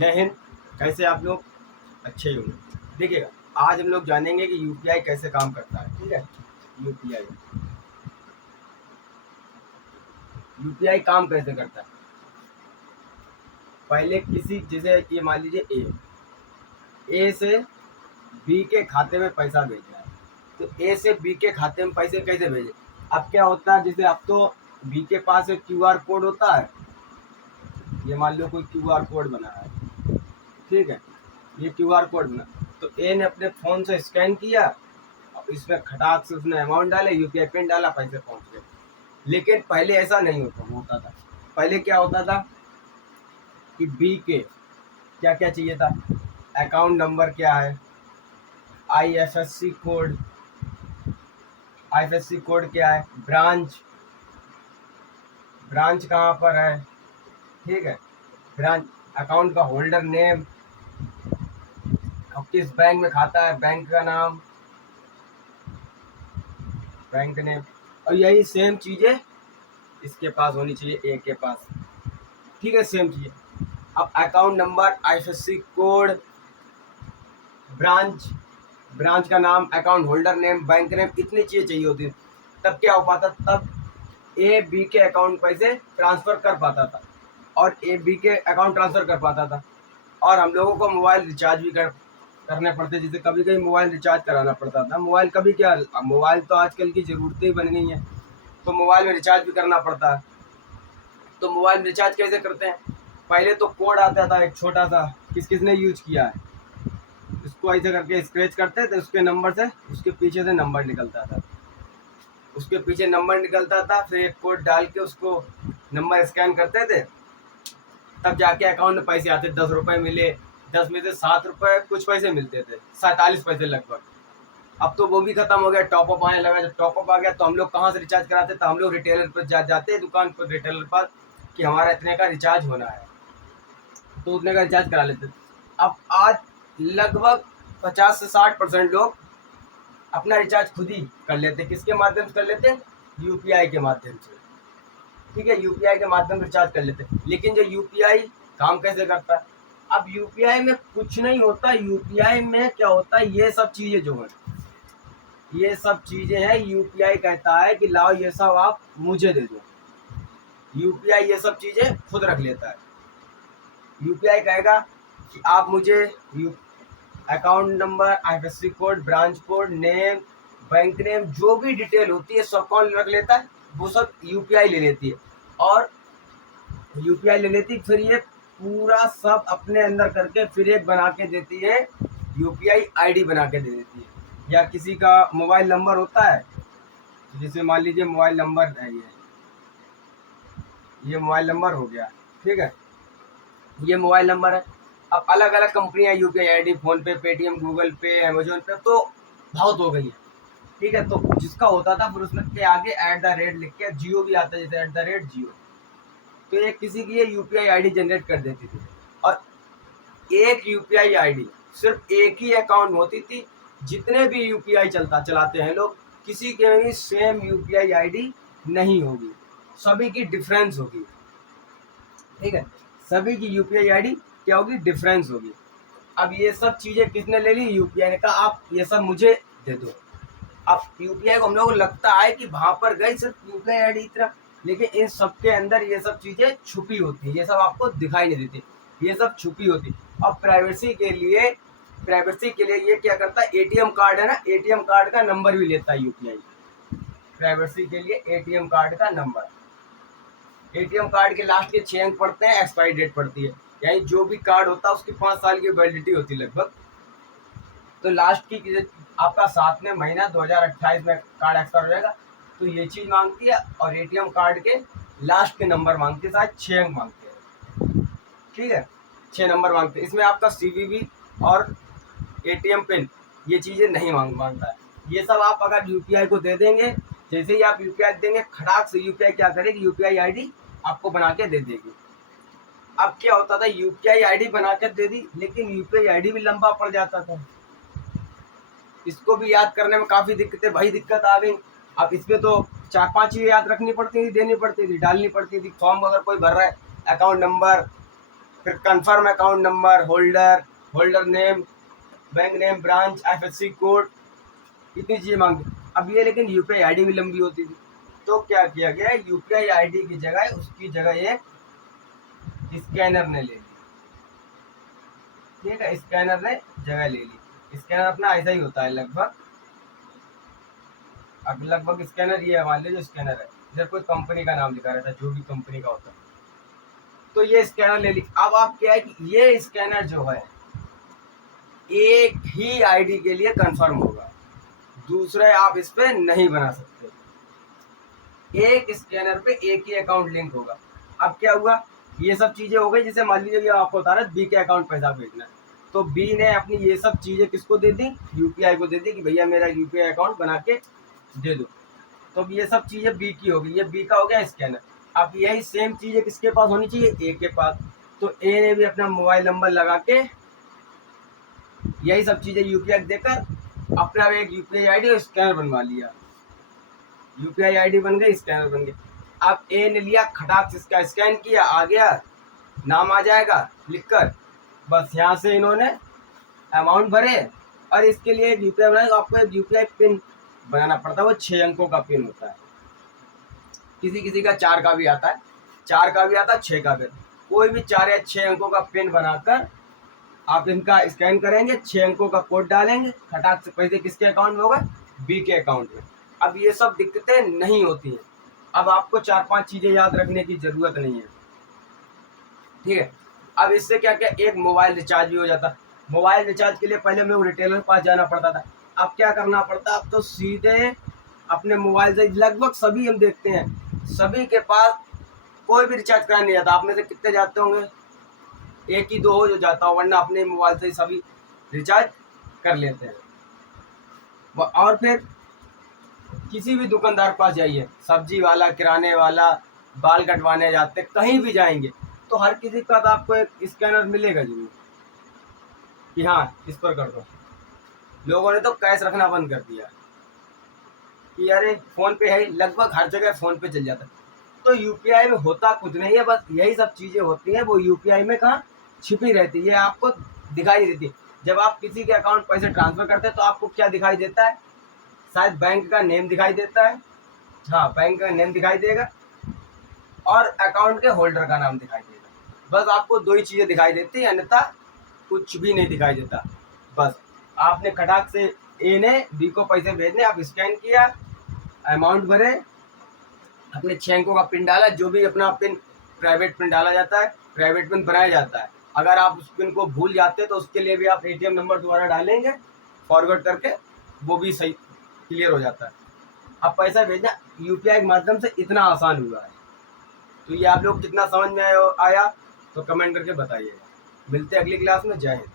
जय हिंद। कैसे आप लोग? अच्छे ही होंगे। देखिएगा, आज हम लोग जानेंगे कि यूपीआई कैसे काम करता है। ठीक है, यूपीआई यूपीआई काम कैसे करता है। पहले किसी, जैसे ये मान लीजिए ए से बी के खाते में पैसा भेजना है, तो ए से बी के खाते में पैसे कैसे भेजे। अब क्या होता है, जैसे अब तो बी के पास एक क्यूआर कोड होता है। ये मान लो कोई क्यूआर कोड बना है, ठीक है, ये क्यूआर कोड बना, तो ए ने अपने फोन से स्कैन किया और इसमें खटाक से उसने अमाउंट डाले, यूपीआई पिन डाला, पैसे पहुंच गए। लेकिन पहले ऐसा नहीं होता था। पहले क्या होता था कि बी के क्या क्या चाहिए था, अकाउंट नंबर क्या है, आईएफएससी कोड, आईएफएससी कोड क्या है, ब्रांच, ब्रांच कहाँ पर है, ठीक है, ब्रांच, अकाउंट का होल्डर नेम, किस बैंक में खाता है, बैंक का नाम, बैंक नेम, और यही सेम चीजें इसके पास होनी चाहिए, ए के पास। ठीक है, सेम चीजें। अब account number, IFSC code, branch, branch का नाम, account holder name, bank name, इतनी चीजें चाहिए होती है। तब क्या हो पाता, तब ए बी के अकाउंट पैसे ट्रांसफर कर पाता था, और ए बी के अकाउंट ट्रांसफर कर पाता था। और हम लोगों को मोबाइल रिचार्ज भी करने पड़ते, जैसे कभी कभी मोबाइल रिचार्ज कराना पड़ता था। मोबाइल कभी क्या, मोबाइल तो आजकल की ज़रूरतें ही बन गई हैं, तो मोबाइल में रिचार्ज भी करना पड़ता है। तो मोबाइल रिचार्ज कैसे करते हैं, पहले तो कोड आता था एक छोटा सा, किसने यूज किया है, उसको ऐसे करके स्क्रैच करते थे, उसके नंबर से, उसके पीछे से नंबर निकलता था, उसके पीछे नंबर निकलता था, फिर एक कोड डाल के उसको नंबर स्कैन करते थे, तब जाके अकाउंट में पैसे आते। 10 रुपए मिले, 10 में से 7 रुपए कुछ पैसे मिलते थे, 47 पैसे लगभग। अब तो वो भी खत्म हो गया, टॉपअप आने लगा। जब टॉपअप आ गया तो हम लोग कहाँ से रिचार्ज कराते थे, हम लोग रिटेलर पर जाते दुकान पर, रिटेलर पर, कि हमारा इतने का रिचार्ज होना है, तो उतने का रिचार्ज करा लेते थे। अब आज लगभग 50 से 60% लोग अपना रिचार्ज खुद ही कर लेते। किसके माध्यम से कर लेते, यूपीआई के माध्यम से। ठीक है, यूपीआई के माध्यम से रिचार्ज कर लेते। लेकिन जो यूपीआई काम कैसे करता है, अब यूपीआई में कुछ नहीं होता। यूपीआई में क्या होता है, ये सब चीजें जो है, ये सब चीजें हैं, यूपीआई कहता है कि लाओ ये सब आप मुझे दे दो। यूपीआई ये सब चीजें खुद रख लेता है। यूपीआई कहेगा कि आप मुझे account number, IFSC code, branch code, name, bank name, जो भी डिटेल होती है सब कौन रख लेता है, वो सब यूपीआई ले लेती है। और यूपीआई ले लेती, फिर ये पूरा सब अपने अंदर करके फिर एक बना के देती है, यूपीआई आईडी बना के दे देती है। या किसी का मोबाइल नंबर होता है, जैसे मान लीजिए मोबाइल नंबर है, ये मोबाइल नंबर हो गया, ठीक है, ये मोबाइल नंबर है। अब अलग अलग कंपनियां यूपीआई आईडी, फोन पे, पेटीएम, गूगल पे, अमेजोन पे, तो बहुत हो गई है। ठीक है, तो जिसका होता था फिर उसमें के आगे @ लिख के, जियो भी आता है, जैसे @जियो, तो ये किसी की ये यूपीआई आईडी जनरेट कर देती थी। और एक यूपीआई आईडी सिर्फ एक ही अकाउंट में होती थी। जितने भी यूपीआई चलाते हैं लोग, किसी के भी सेम यूपीआई आईडी नहीं होगी, सभी की डिफरेंस होगी। ठीक है, सभी की यूपीआई आईडी क्या होगी, डिफरेंस होगी। अब ये सब चीजें किसने ले ली, यूपीआई ने कहा आप ये सब मुझे दे दो। अब यूपीआई को हम लोगों को लगता है कि वहां पर गई सिर्फ यूपीआई आईडी इतना, लेकिन इन सब के अंदर ये सब चीजें छुपी होती है, ये सब आपको दिखाई नहीं देती, ये सब छुपी होती। अब प्राइवेसी के लिए ये क्या करता है, एटीएम कार्ड है ना, एटीएम कार्ड का नंबर भी लेता है यूपीआई। प्राइवेसी के लिए एटीएम कार्ड का नंबर, एटीएम कार्ड के लास्ट के 6 अंक पड़ते हैं, एक्सपायरी डेट पड़ती है, यानी जो भी कार्ड होता है उसकी 5 साल की वैलिडिटी होती है लगभग। तो लास्ट की आपका 7वें महीना 2028 में कार्ड एक्सपायर हो जाएगा, तो ये चीज मांगती है। और एटीएम कार्ड के लास्ट के नंबर मांगती है, शायद 6 अंक मांगते हैं। ठीक है, 6 नंबर मांगते हैं। इसमें आपका सीवीवी और एटीएम पिन ये चीजें नहीं मांगता है। ये सब आप अगर यूपीआई को दे देंगे, जैसे ही आप यूपीआई देंगे, खटाक से यूपीआई क्या करेगी, यूपीआई आईडी आपको बना के दे देगी। अब क्या होता था, यूपीआई आईडी बना के दे दी, लेकिन यूपीआई आईडी भी लंबा पड़ जाता था, इसको भी याद करने में काफी दिक्कतें, भाई दिक्कत आ गई। अब इसमें तो 4-5 चीजें याद रखनी पड़ती थी, देनी पड़ती थी, डालनी पड़ती थी। फॉर्म अगर कोई भर रहा है, अकाउंट नंबर, फिर confirm account number, holder name, bank name, branch, IFSC code, इतनी चीज़ें मांगते। अब ये लेकिन यूपीआई आईडी भी लंबी होती थी, तो क्या किया गया, यूपीआई आईडी की जगह उसकी जगह ये स्कैनर ने ले ली। ठीक है, स्कैनर ने जगह ले ली। स्कैनर अपना ऐसा ही होता है लगभग। अब लगभग स्कैनर ये मान लीजिए स्कैनर है, इधर कोई कंपनी का नाम लिखा रहता है, जो भी कंपनी का होता है, तो ये स्कैनर ले ली। अब आप क्या है कि ये स्कैनर जो है एक ही आईडी के लिए कंफर्म होगा, दूसरे आप इस पे नहीं बना सकते। एक स्कैनर पे एक ही अकाउंट लिंक होगा। अब क्या हुआ, ये सब चीजें हो गई। जैसे मान लीजिए आपको बता रहा है बी के अकाउंट पैसा भेजना है, तो बी ने अपनी ये सब चीजें किसको दे दी, यूपीआई को दे दी कि भैया मेरा यूपीआई अकाउंट बना के दे दो। तो ये सब चीजें बी की होगी, ये बी का हो गया स्कैनर। अब यही सेम चीजें किसके पास होनी चाहिए, ए के पास। तो ए ने भी अपना मोबाइल नंबर लगा के यही सब चीजें यूपीआई देकर अपना एक यूपीआई आईडी और स्कैनर बनवा लिया। यूपीआई आईडी बन गई, स्कैनर बन गया। अब ए ने लिया, खटाक से इसका स्कैन किया, आ गया, नाम आ जाएगा लिखकर, बस यहाँ से इन्होंने अमाउंट भरे। और इसके लिए एक यूपीआई बनाए, आपको एक यूपीआई पिन बनाना पड़ता है, वो 6 अंकों का पिन होता है। किसी किसी का 4 का भी आता है, 4 का भी आता है, 6 का भी। कोई भी 4 या 6 अंकों का पिन बनाकर आप इनका स्कैन करेंगे, 6 अंकों का कोड डालेंगे, खटाक से पैसे किसके अकाउंट में होगा, बी के अकाउंट में। अब ये सब दिक्कतें नहीं होती हैं। अब आपको 4-5 चीजें याद रखने की जरूरत नहीं है। ठीक है, अब इससे क्या क्या, एक मोबाइल रिचार्ज भी हो जाता। मोबाइल रिचार्ज के लिए पहले हमें रिटेलर के पास जाना पड़ता था, अब क्या करना पड़ता, अब तो सीधे अपने मोबाइल से, लगभग सभी हम देखते हैं सभी के पास कोई भी रिचार्ज कराने नहीं जाता। आप में से कितने जाते होंगे, एक ही दो हो जो जाता हो, वरना अपने मोबाइल से ही सभी रिचार्ज कर लेते हैं। और फिर किसी भी दुकानदार के पास जाइए, सब्जी वाला, किराने वाला, बाल कटवाने जाते, कहीं भी जाएंगे तो हर किसी का तो आपको एक स्कैनर मिलेगा जरूर कि हाँ इस पर कर दो। लोगों ने तो कैश रखना बंद कर दिया कि अरे फोन पे है, लगभग हर जगह फोन पे चल जाता है। तो यूपीआई में होता कुछ नहीं है, बस यही सब चीजें होती हैं, वो यूपीआई में कहाँ छिपी रहती है, आपको दिखाई देती। जब आप किसी के अकाउंट पैसे ट्रांसफर करते हैं तो आपको क्या दिखाई देता है, शायद बैंक का नेम दिखाई देता है, हाँ बैंक का नेम दिखाई देगा, और अकाउंट के होल्डर का नाम दिखाई देगा। बस आपको दो ही चीजें दिखाई देती है, अन्यथा कुछ भी नहीं दिखाई देता। बस आपने खटाक से ए ने बी को पैसे भेजने, आप स्कैन किया, अमाउंट भरे, अपने 6 अंकों का पिन डाला, जो भी अपना पिन प्राइवेट पिन डाला जाता है, प्राइवेट पिन बनाया जाता है। अगर आप उस पिन को भूल जाते हैं तो उसके लिए भी आप एटीएम नंबर दोबारा डालेंगे फॉरवर्ड करके, वो भी सही क्लियर हो जाता है। अब पैसा भेजना यूपीआई के माध्यम से इतना आसान हुआ है। तो ये आप लोग कितना समझ में आया तो कमेंट करके बताइएगा। मिलते हैं अगली क्लास में। जय हिंद।